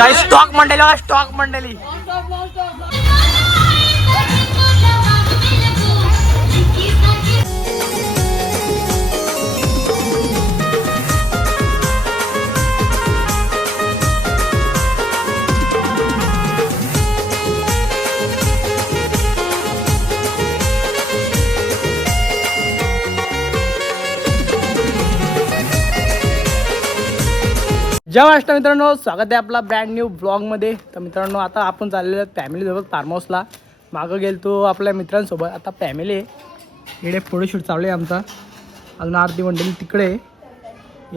काय स्टॉक मंडळी बघा, स्टॉक मंडळी. जय महाराष्ट्र मित्रांनो, स्वागत आहे आपला ब्रँड न्यू ब्लॉगमध्ये. तर मित्रांनो, आता आपण चाललेलो फॅमिलीसोबत फार्म हाऊसला. मागं गेलो तो आपल्या मित्रांसोबत, आता फॅमिली आहे. इकडे फोटोशूट चालू आहे आमचा. अजून आरती मंडळी तिकडे आहे.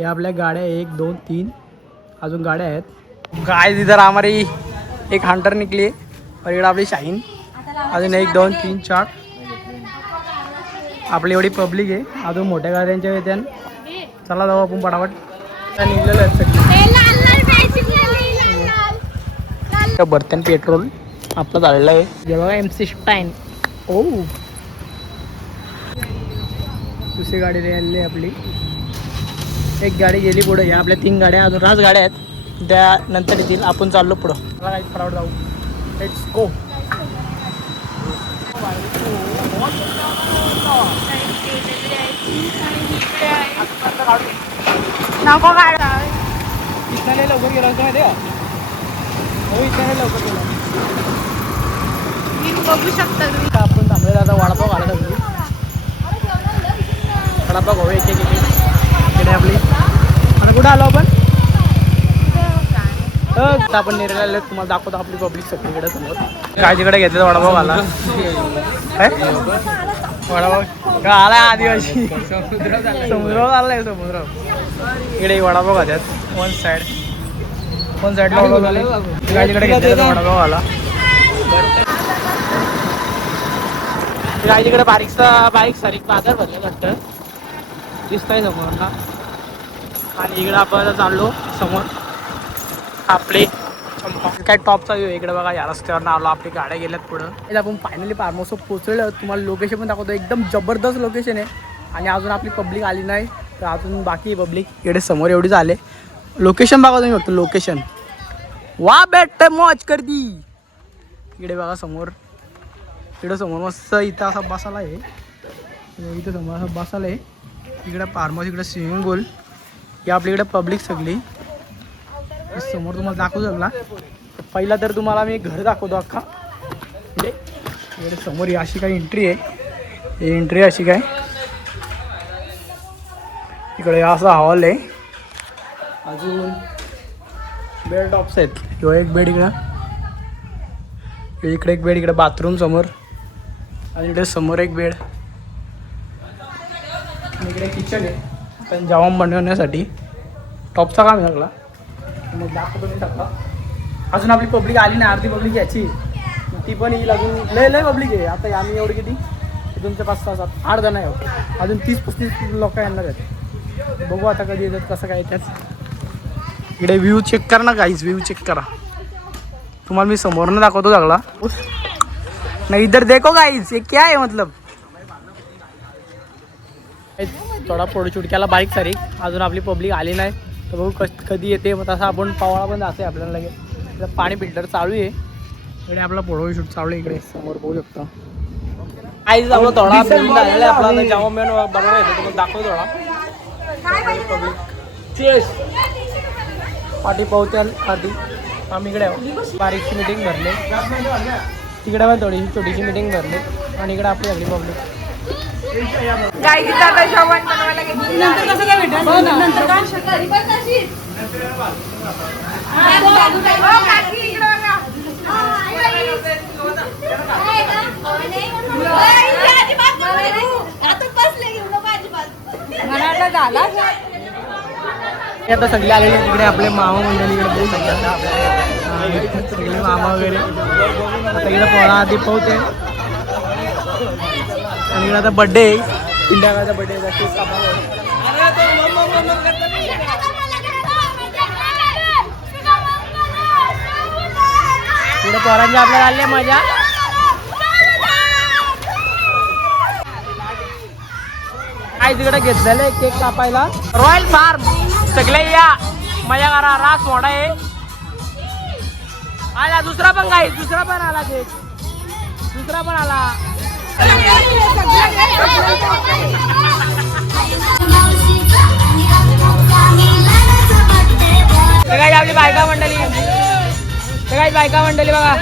या आपल्या गाड्या 1 2 3 अजून गाड्या आहेत. गाय इधर हमारी एक हंटर निकली आहे. और इकडे आपली शाहीन. अजून 1 2 3 4 आपली एवढी पब्लिक आहे. अजून मोठ्या गाड्यांच्या येत्या. चला जाऊ आपण पटापट. निघलेलं आहे सगळं. बर्तन पेट्रोल आपलं झालेलं आहे. हे बघा MC स्टाईन. ओ दुसरी गाडी राहिली आपली. एक गाडी गेली पुढे. या आपल्या 3 गाड्या अजून 5 गाड्या आहेत. त्यानंतर येतील. आपण चाललो पुढं. मला काही फटाफट जाऊ. Let's go. नको गाडी इथं लवकर गेला होता माहिती का? हो इथं लवकर गेला. बघू शकता तुम्ही. आपण थांबलेला आता वडापाव घालत होती. वडापाव खाऊ एक इकडे आपली. आता कुठं आलो आपण? आपण नेरेला तुम्हाला दाखवतो आपली पब्लिक सगळीकडे समोर. काळजीकडे घेतलं वडापाव घाला. वडापाव आला आदिवासी समुद्रावर आलाय. समुद्र इकडे वडापाव खात्यात. वन साईडला काळजीकडे घेतलं वडापाव घाला. काळजीकडे बारीक सारीक बाजार भरले घट्ट दिसतंय समोर ना. आणि इकडे आपण चाललो समोर आपले काय टॉपचा व्ह्यू. इकडे बघा, या रस्त्यावर आलो. आपली गाड्या गेल्यात पुढं. आपण फायनली फार्म हाऊस पोहोचलो. तुम्हाला लोकेशन पण दाखवतो. एकदम जबरदस्त लोकेशन आहे. आणि अजून आपली पब्लिक आली नाही, तर अजून बाकी पब्लिक इकडे समोर एवढी झाले. लोकेशन बघा तुम्ही फक्त. लोकेशन वा बेट मौज कर दी. इकडे बघा समोर. इकडे समोर मस्त इथं असा बसायला आहे. इथं समोर असा बसायला आहे. इकडे फार्म हाऊस, इकडे स्विमिंग पूल. ही आपल्याकडे पब्लिक सगळी समोर तुम्हाला दाखवू शकला. पहिला तर तुम्हाला मी घर दाखवतो अख्खा. म्हणजे इकडे समोर ही अशी काही एंट्री आहे. ही एंट्री अशी काय. इकडे असा हॉल आहे. अजून बेड टॉप्स आहेत. किंवा एक बेड इकडं, इकडे एक बेड, इकडे बाथरूम समोर. आणि इकडे समोर एक बेड. इकडे किचन आहे पण जेवण बनवण्यासाठी. टॉपचा काम आहे सगळा. मग दाखवतो मी सगळा. अजून आपली पब्लिक आली नाही. अर्धी पब्लिक याची ती पण येईल. अजून लय पब्लिक आहे. आता आम्ही एवढी किती तुमच्या 5 6 7 8 जण आहे. अजून 30-35 लोक येणार आहेत. बघू आता कधी येतात, कसं काय येतात. इकडे व्ह्यू चेक करा ना गाईज. व्ह्यू चेक करा. तुम्हाला मी समोरनं दाखवतो सगळा. नाही इधर देखो गाईज, ये क्या है मतलब. थोडा फोटोशूट केला बारीक सारीक. अजून आपली पब्लिक आली नाही, तर बघू कधी येते. मग तसं आपण पावळा पण जाते आपल्याला. लगेच पाणी फिल्टर चालू आहे. इकडे आपला फोटोशूट चालू आहे. इकडे समोर बघू शकता. आई जाऊ थोडा झालेला आपला जेव्हा मेन बनवायला येतो तुम्हाला दाखवतो थोडा. पाठी पावत्या पाठी आम्ही इकडे बारीकची मीटिंग भरले. तिकडे पण थोडीशी छोटीशी मीटिंग भरली. आणि इकडे आपली सगळी पब्लिक. आता सगळे आलेले तिकडे आपले मामा मंडळी. इकडे बघू शकतात सगळे मामा वगैरे. इकडे पोळा आधी पोहते. आणि इकडे आता बड्डे आहे. इंडियाचा बड्डे आहे. इकडे पोरांची आपल्याला आले मजा. काय तिकडे घेतलेलं केक कापायला. रॉयल फार्म सगळे या मजा करा. रास मोठा आहे. आला दुसरा पण काही दुसरा पण आला ते दुसरा पण आला काय आपली बायका मंडळी काय बायका मंडळी बघा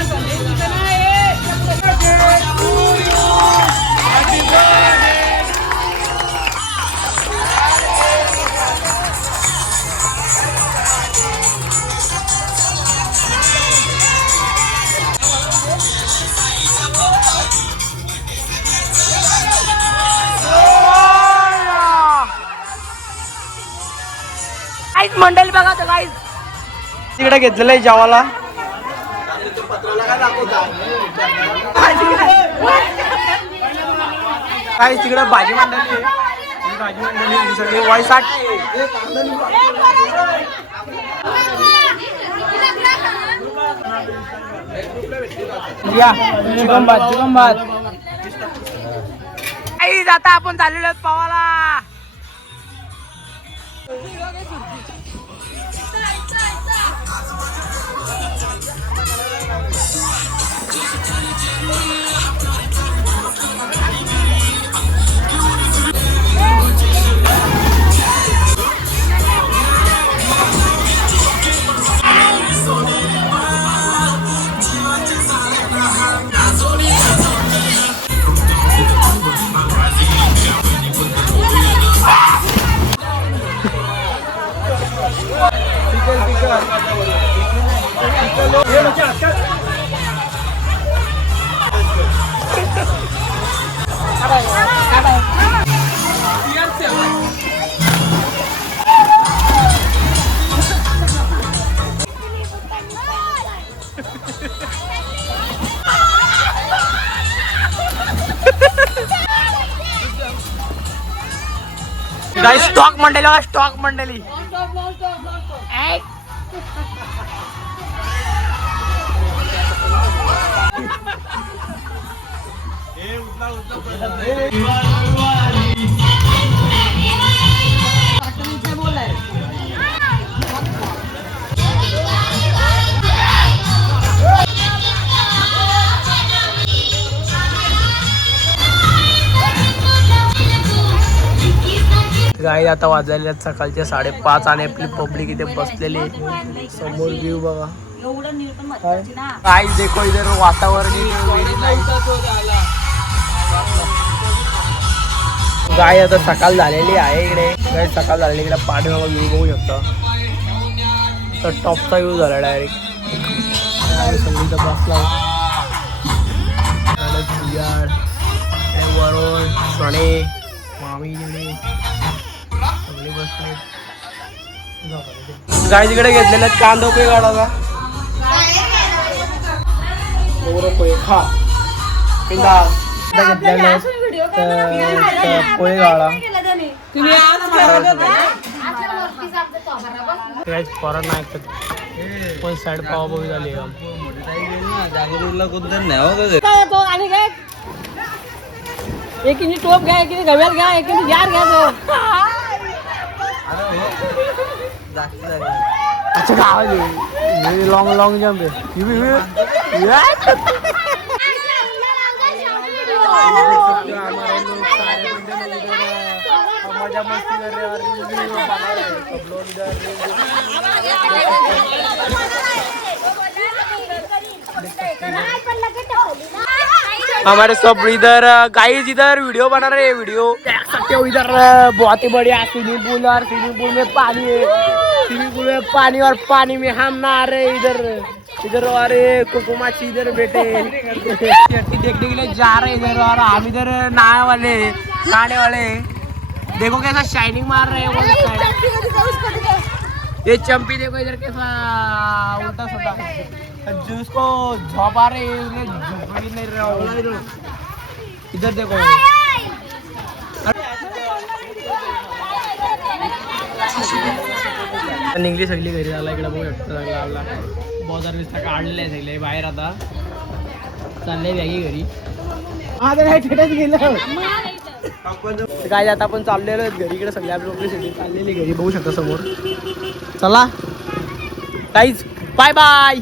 काहीच मंडळी बघा तर काहीच तिकडे घेतलेलं आहे जेवाला काही तिकडे भाजी मंडळी भाजी मंडळी सगळी वायसाट चिकन भात काही आता आपण चाललेलो आहोत पावाला स्टॉक मंडळी बघा स्टॉक मंडळी गाई आता वाजलेल्या सकाळचे 5:30 आणि आपली पब्लिक इथे बसलेली आहे समोर व्ह्यू बघा काय देखो इधर वातावरण गाय आता सकाळ झालेली आहे इकडे गाय सकाळ झालेली इकडे पाठीमागं व्ह्यू बघू शकता तर टॉपचा व्ह्यू झाला डायरेक्ट संगीत बसला वरुण सणे मामी गाय तिकडे घेतलेले कांदा पोहे काढा खा पिंदा घेतलेले पोहे काढा परत नाही ऐकत पण साईड पाव झाली जागरूकला कोणतं नाही एकीने टोप घ्या एकीने गव्याला घ्या एकीने जार घ्या अच्छा गाव लॉंग लॉंग जंप मजा मस्ती कर रहे और हमारे सब इधर गाइस इधर वीडियो बना रहे हैं वीडियो देख सकते हो इधर बहुत ही बढ़िया स्विमिंग पूल और स्विमिंग पूल में पानी है स्विमिंग पूल में पानी और पानी में हम नहा रहे इधर इधर अरे कुकुमाची इधर बेटे देखने के लिए जा रहे इधर और हम इधर नहाने वाले देखो कैसा शाइनिंग मार रहे हैं ये चंपी देखो इधर कैसा उल्टा सुल्टा जिसको झोप आ रही है झोप भी नहीं रहा इधर देखो निघली सगळी घरी आला इकडे बघू शकतो लागला बाजार बिस्ता काढलेले आहे सगळे बाहेर आता चालले बॅगी घरी आता नाही ठेटच गेलं काय आता आपण चाललेलो आहेत घरी इकडे सगळ्या लोक चाललेली घरी बघू शकता समोर चला काहीच बाय बाय